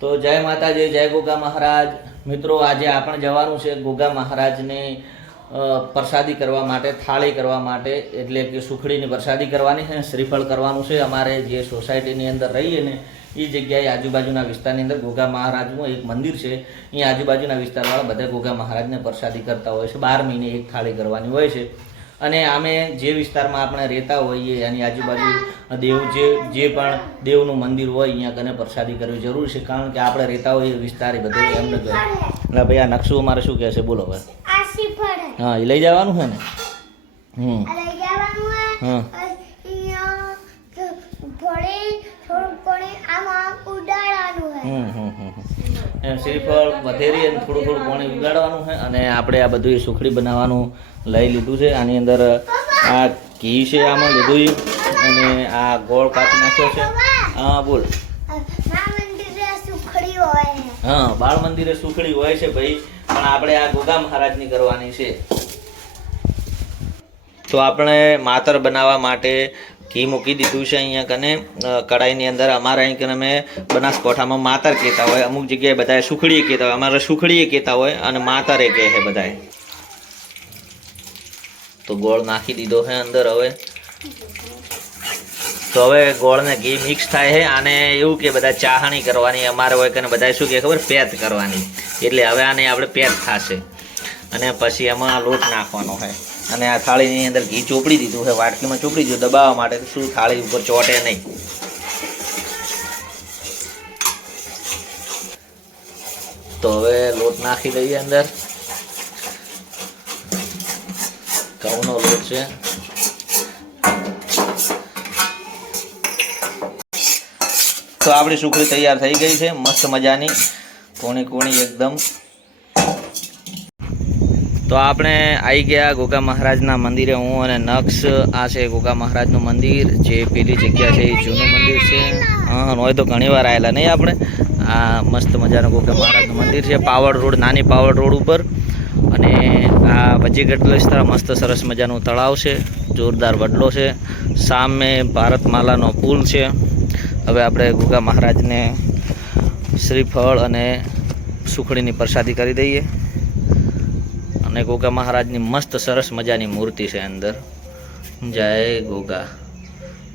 તો જય માતાજી, જય ગોગા મહારાજ. મિત્રો, આજે આપણે જવાનું છે ગોગા મહારાજને પ્રસાદી કરવા માટે, થાળી કરવા માટે. એટલે કે સુખડીની પ્રસાદી કરવાની છે, શ્રીફળ કરવાનું છે. અમારે જે સોસાયટીની અંદર રહીએ ને, એ જગ્યાએ આજુબાજુના વિસ્તારની અંદર ગોગા મહારાજનું એક મંદિર છે. એ આજુબાજુના વિસ્તારવાળા બધા ગોગા મહારાજને પ્રસાદી કરતા હોય છે. બાર મહિને એક થાળી કરવાની હોય છે. અને અમે જે વિસ્તારમાં આપણે રહેતા હોઈએ એની આજુબાજુ દેવ જે જે પણ દેવનું મંદિર હોય અહીંયા કને પ્રસાદી કરવી જરૂર છે કારણ કે આપણે રહેતા હોઈએ વિસ્તાર એ બધો એમને કહે એટલે ભાઈ આ નકશો અમારે શું કહે છે બોલો હવે હે. એ લઈ જવાનું છે ને હમ હા. આમાં. હમ હમ શ્રીફળ વધેરી અને થોડું થોડું પાણી ઉગાડવાનું છે અને આપણે આ બધું સુખડી બનાવવાનું લઈ લીધું છે. આની અંદર આ ઘી છે આમાં લીધું. અને આ ગોળ કાપી નાખ્યો છે. હા, બોલ. હા, બાળ મંદિરે સુખડી હોય છે ભાઈ, પણ આપણે આ ગોગા મહારાજની કરવાની છે. તો આપણે માતર બનાવવા માટે ઘી મૂકી દીધું છે અહીંયા કને. કડાઈની અંદર અમારે અહીં કને અમે બનાસકોઠામાં માતર કહેતા હોય, અમુક જગ્યાએ બધાએ સુખડીએ કહેતા હોય, અમારે સુખડીએ કહેતા હોય અને માતરે કહે છે બધાએ. તો ગોળ નાખી દીધો છે અંદર હવે. તો હવે ગોળને ઘી મિક્સ થાય છે અને એવું કે બધા ચાહણી કરવાની, અમારે હોય કે બધા શું કે ખબર, પેત કરવાની. એટલે હવે આને આપણે પેત થશે. અને પછી એમાં લોટ નાખવાનો છે. અને આ થાળીની અંદર ઘી ચોપડી દીધું છે, વાટકીમાં ચોપડી દીધું, દબાવવા માટે શું થાળી ઉપર ચોટે નહીં. તો હવે લોટ નાખી દઈએ અંદર. ઘઉંનો લોટ છે. તો આપણી સુખડી તૈયાર થઈ ગઈ છે, મસ્ત મજાની. કોણી કોણી એકદમ તો આપણે આવી ગયા ગોગા મહારાજના મંદિરે. હું અને નક્ષ, આ છે ગોગા મહારાજનું મંદિર. જે પેલી જગ્યા છે એ જૂનું મંદિર છે. હા હોય તો ઘણી વાર આવેલા નહીં આપણે. આ મસ્ત મજાનું ગોગા મહારાજનું મંદિર છે, પાવડ રોડ, નાની પાવડ રોડ ઉપર. અને આ વજીગઢ વિસ્તાર મસ્ત સરસ મજાનું તળાવ છે, જોરદાર વડલો છે. સામે ભારતમાલાનો પુલ છે. હવે આપણે ગોગા મહારાજને શ્રીફળ અને સુખડીની પ્રસાદી કરી દઈએ. અને ગોગા મહારાજની મસ્ત સરસ મજાની મૂર્તિ છે અંદર. જય ગોગા.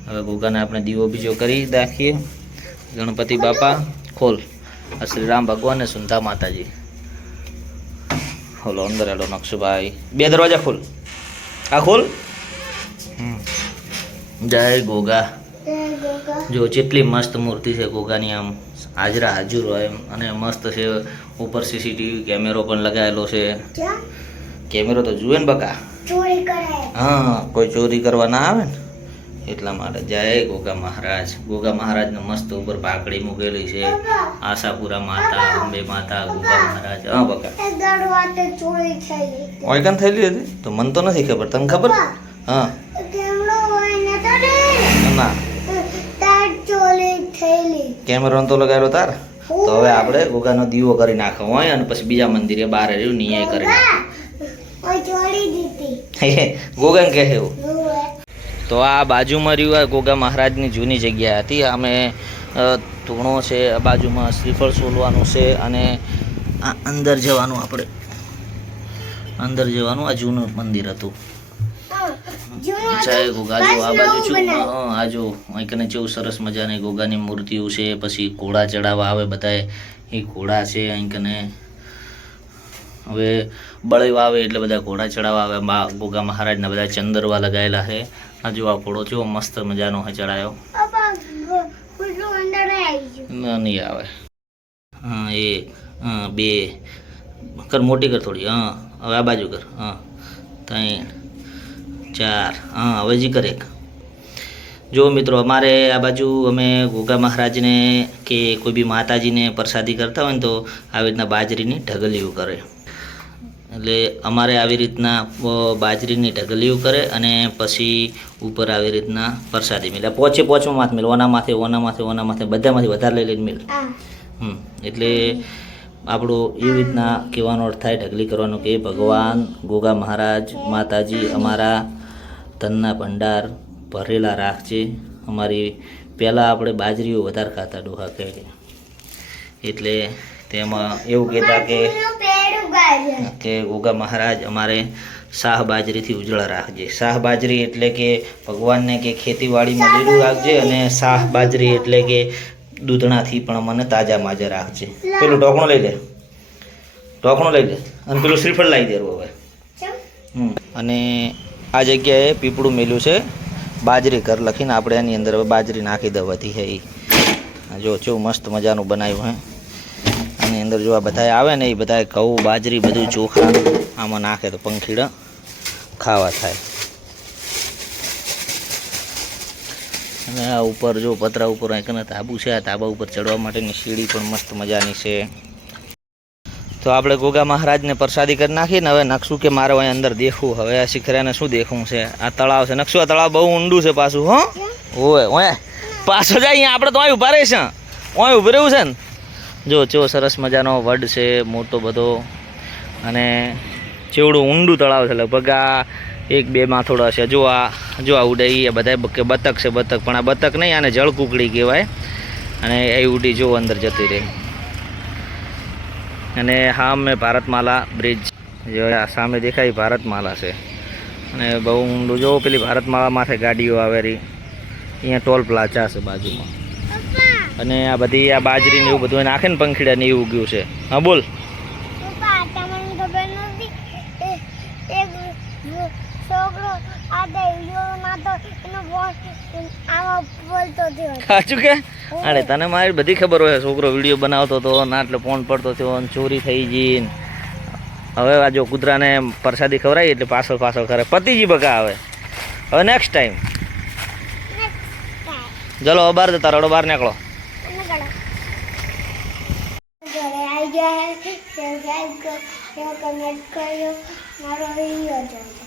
હવે ગોગાને આપણે દીવો બીજો કરી નાખીએ. ગણપતિ બાપા ખોલ. આ શ્રી રામ ભગવાન ને સુંધા માતાજી. ખોલો અંદર હેલો નકશુભાઈ. બે દરવાજા ખોલ. આ ખોલ. હમ. જય ગોગા. જય ગોગા. જો કેટલી મસ્ત મૂર્તિ છે ગોગાની આમ હાજરા હાજર હોય એમ. અને મસ્ત છે ઉપર સીસીટીવી કેમેરો પણ લગાવેલો છે? કેમેરો તો જુએ ને બકા. હા કોઈ ચોરી કરવા ના આવે ને? એટલા માટે જય ગોગા મહારાજ. ગોગા મહારાજને મસ્ત ઉપર પાકડી મૂકેલી છે. આશાપુરા માતા અંબે માતા ગોગા મહારાજ. હા બકા. ઓયકન થયેલી હતી? તો મને તો નથી ખબર. તને ખબર? હા. ને કેમેરો તો લગાવેલો તાર. તો હવે આપણે ગોગાનો દીવો કરી નાખવો હોય અને પછી બીજા મંદિરે બહાર રહ્યું નિયાય કરી નાખો ગોગન કહે એવું. તો આ બાજુમાં રહ્યું આ ગોગા મહારાજની જૂની જગ્યા હતી. અમે ધૂણો છે આ બાજુમાં શ્રીફળ સોલવાનું છે અને આ અંદર જવાનું આપણે. અંદર જવાનું આ જૂનું મંદિર હતું. ગોગા જો આ બાજુ આ જો અહીં કને જેવું સરસ મજાની ગોગાની મૂર્તિઓ છે પછી ઘોડા ચડાવવા આવે બધાએ. એ ઘોડા છે અહીં કને હવે બળેવા આવે એટલે બધા ઘોડા ચડાવવા આવે, મા ગોગા મહારાજના બધા ચંદરવા લગાવેલા છે. આ જો આ ઘોડો કેવો મસ્ત મજાનો છે, ચડાયો. નહીં આવે. હા, એ બે. કર, મોટી કર થોડી, હા, હવે આ બાજુ કર, હા. ત્રણ, ચાર, હા, હવે જી કર એક. જો મિત્રો, અમારે આ બાજુ અમે ગોગા મહારાજને કે કોઈ બી માતાજીને પ્રસાદી કરતા હોય ને તો આવી રીતના બાજરીની ઢગલીઓ કરે. એટલે અમારે આવી રીતના બાજરીની ઢગલીઓ કરે અને પછી ઉપર આવી રીતના પ્રસાદી મિલે. પોચે પોચમાં માથે મિલ. ઓના માથે ઓના માથે ઓના માથે બધામાંથી વધારે લઈ લઈને મિલ. હમ. એટલે આપણો એવી રીતના કહેવાનો અર્થ થાય ઢગલી કરવાનો કે ભગવાન ગોગા મહારાજ માતાજી અમારા તનના ભંડાર ભરેલા રાખજે. અમારી પહેલાં આપણે બાજરીઓ વધારે ખાતા ડોહા કહે એટલે તેમાં એવું કહેતા કે કે ગોગા મહારાજ અમારે શાહ બાજરીથી ઉજળા રાખજે. શાહ બાજરી એટલે કે ભગવાનને કે ખેતીવાડીમાં લીલું રાખજે અને શાહ બાજરી એટલે કે દૂધણાથી પણ મને તાજા માજા રાખજે. પેલું ઢોકણું લઈ લે. ઢોકણું લઈ લે અને પેલું શ્રીફળ લાવી દેવું હવે. હમ. અને આ જગ્યાએ પીપળું મેલ્યું છે. બાજરી ઘર લખીને આપણે એની અંદર હવે બાજરી નાખી દેવાથી છે એ જો કેવું મસ્ત મજાનું બનાવ્યું હે. આની અંદર જો આ આવે ને એ બધાય ઘઉં, બાજરી બધું ચોખા આમાં નાખે તો પંખીડા ખાવા થાય. અને આ ઉપર જો પતરા ઉપર એકને તાબુ છે, આ તાબા ઉપર ચડવા માટેની સીડી પણ મસ્ત મજાની છે. તો આપણે ગોગા મહારાજને પ્રસાદી કરી નાખીને હવે નકશું કે મારે અહીં અંદર દેખવું. હવે આ શિખરાને શું દેખવું છે? આ તળાવ છે. નકશું, આ તળાવ બહુ ઊંડું છે પાછું, હો? ઓય પાછો જાય અહીંયા, આપણે તો અહીં ઊભા રહીશ. અહીં ઊભું રહેવું છે ને? જો ચેવો સરસ મજાનો વડ છે, મોટો બધો. અને ચેવડું ઊંડું તળાવ છે, લગભગ આ એક બે માથોડા છે. જો આ જો આ ઉડે એ બધા બતક છે, બતક. પણ આ બતક નહીં, આને જળ કુકડી કહેવાય. અને એ ઉડી જો અંદર જતી રહી. અને હા મેં ભારતમાલા બ્રિજ. જો સામે દેખાય ભારતમાલા છે. અને બહુ ઊંડું, જો પેલી ભારતમાલા માથે ગાડીઓ આવેલી. અહીંયા ટોલ પ્લાઝા છે બાજુમાં. અને આ બધી આ બાજરી ને એવું બધું નાખે ને પંખીડા ને એવું ઉગ્યું છે. હા બોલ. સાચું કે? અરે તને મારી બધી ખબર હોય છોકરો વીડિયો બનાવતો હતો ના એટલે ફોન પડતો થયો ને ચોરી થઈ ગઈ હવે આ જો કૂતરાને પ્રસાદી ખવડાવી એટલે પાછળ પાછળ કરે પતિજી બકા હવે. હવે નેક્સ્ટ ટાઈમ ચલો બહાર જતા રડો બહાર નીકળો. હે કરો કમેન્ટ કર્યો મારો વીડિયો જોયો.